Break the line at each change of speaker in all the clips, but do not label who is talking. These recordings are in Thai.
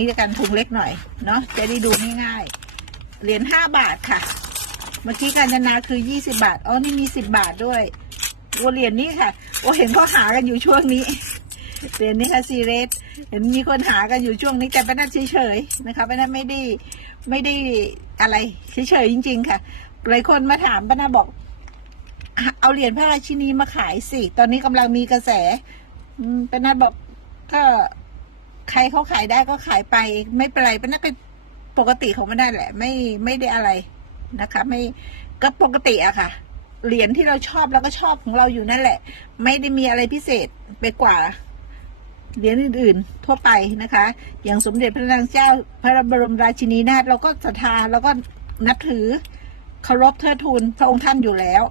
นี่กันถุงเล็กหน่อยเนาะจะได้ดูง่ายๆเหรียญห้าบาทค่ะ เมื่อกี้การจนาคือยี่สิบาทอ๋อนี่มีสิบบาทด้วยโอเหรียญนี้ค่ะโอเห็นเขาหากันอยู่ช่วงนี้เหรียญนี้ค่ะซีเรสเห็นมีคนหากันอยู่ช่วงนี้แต่ป้านัทเฉยๆนะคะป้านัทไม่ได้ไม่ได้อะไรเฉยๆจริง ๆ ค่ะหลายคนมาถามป้านัทบอก เอาเหรียญพระราชินีมาขายสิตอนนี้กำลังมีกระแสป้านัทบอกก็ รเขาขายได้ก็ขายไปไม่เป็นไรเป้านักปกติของมันได้แหละ ไม่ไม่ได้อะไรนะคะ ไม่ก็ปกติอะค่ะ เหรียญที่เราชอบเราก็ชอบของเราอยู่นั่นแหละ ไม่ได้มีอะไรพิเศษไปกว่าเหรียญอื่นๆ ทั่วไปนะคะ อย่างสมเด็จพระนางเจ้าพระบรมราชินีนาถเราก็ศรัทธาเราก็นับถือเคารพเทิดทูนพระองค์ท่านอยู่แล้ว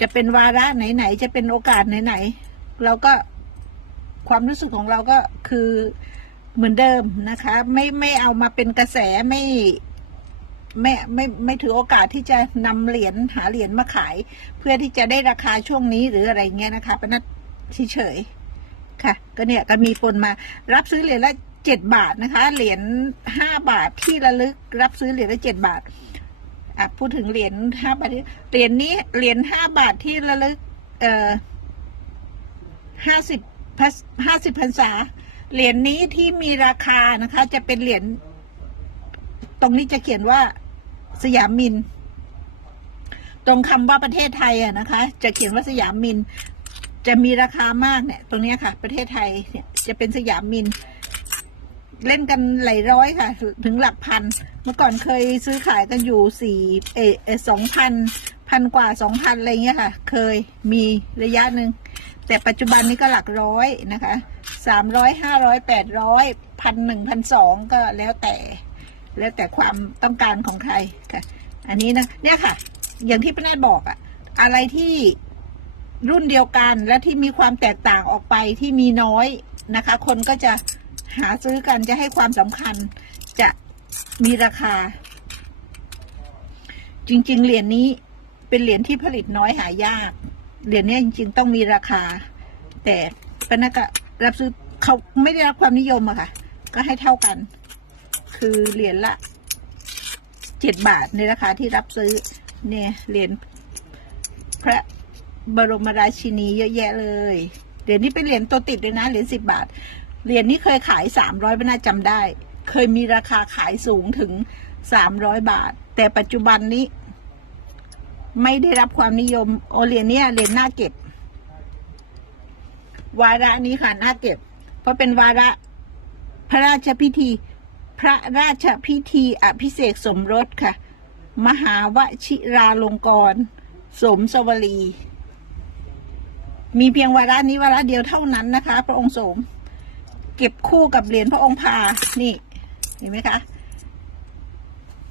จะเป็นวาระไหนๆจะเป็นโอกาสไหนๆเราก็ ความรู้สึกของเราก็คือเหมือนเดิมนะคะ ไม่ไม่เอามาเป็นกระแสไม่ไม่ไม่ไม่ถือโอกาสที่จะนำเหรียญหาเหรียญมาขาย เพื่อที่จะได้ราคาช่วงนี้หรืออะไรเงี้ยนะคะปนัดเฉยๆค่ะ ก็เนี่ยก็มีคนมารับซื้อเหรียญละเจ็ดบาทนะคะ เหรียญห้าบาทที่ระลึก รับซื้อเหรียญละเจ็ดบาทอะพูดถึงเหรียญห้าบาทเหรียญนี้เหรียญห้าบาทที่ระลึก เอ่อห้าสิบ ห้าสิบพรรษา เหรียญนี้ที่มีราคานะคะ จะเป็นเหรียญตรงนี้จะเขียนว่าสยามมิน ตรงคำว่าประเทศไทยอะนะคะ จะเขียนว่าสยามมิน จะมีราคามากเนี่ยตรงนี้ค่ะ ประเทศไทยเนี่ยจะเป็นสยามมิน เล่นกันหลายร้อยค่ะ ถึงหลักพัน เมื่อก่อนเคยซื้อขายกันอยู่สี่เอสองพันพันกว่าสองพันอะไรเงี้ยค่ะ เคยมีระยะหนึ่ง แต่ปัจจุบันนี้ก็หลักร้อยนะคะสามร้อยห้าร้อยแปดร้อยพันหนึ่งพันสองก็แล้วแต่ แล้วแต่ความต้องการของใครค่ะ อันนี้นะเนี่ยค่ะ อย่างที่ป้าแนทบอกอะอะไรที่รุ่นเดียวกันและที่มีความแตกต่างออกไปที่มีน้อยนะคะ คนก็จะหาซื้อกันจะให้ความสำคัญจะมีราคา จริง ๆ เหรียญนี้เป็นเหรียญที่ผลิตน้อยหายาก เหรียญนี้จริง ๆ ต้องมีราคา แต่ป้าแนทก็รับซื้อเขาไม่ได้รับความนิยมอะค่ะ ก็ให้เท่ากัน คือเหรียญละเจ็ดบาทในราคาที่รับซื้อ เนี่ยเหรียญพระบรมราชินีเยอะแยะเลยเหรียญนี้เป็นเหรียญตัวติดเลยนะเหรียญสิบบาทเหรียญนี้เคยขายสามร้อยไม่น่าจำได้ เคยมีราคาขายสูงถึงสามร้อยบาท แต่ปัจจุบันนี้ ไม่ได้รับความนิยมโอเหรียญเนี้ยเหรียญน่าเก็บ วาระนี้ค่ะน่าเก็บ เพราะเป็นวาระพระราชพิธี พระราชพิธีอภิเษกสมรสค่ะ มหาวชิราลงกรณ์สมสวลีมีเพียงวาระนี้วาระเดียวเท่านั้นนะคะ พระองค์สม เก็บคู่กับเหรียญพระองค์พา นี่ เห็นไหมคะ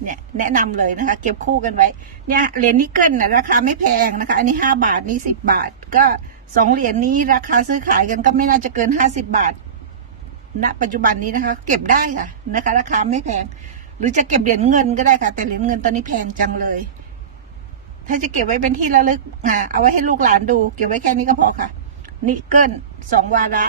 เนี่ยแนะนำเลยนะคะ เก็บคู่กันไว้ เนี่ยเหรียญนิกเกิลนะราคาไม่แพงนะคะ อันนี้ห้าบาทนี่สิบบาท ก็สองเหรียญนี้ราคาซื้อขายกันก็ไม่น่าจะเกินห้าสิบบาทณปัจจุบันนี้นะคะ เก็บได้ค่ะนะคะ ราคาไม่แพง หรือจะเก็บเหรียญเงินก็ได้ค่ะ แต่เหรียญเงินตอนนี้แพงจังเลย ถ้าจะเก็บไว้เป็นที่ระลึกอ่าเอาไว้ให้ลูกหลานดู เก็บไว้แค่นี้ก็พอค่ะนิกเกิลสองวาระ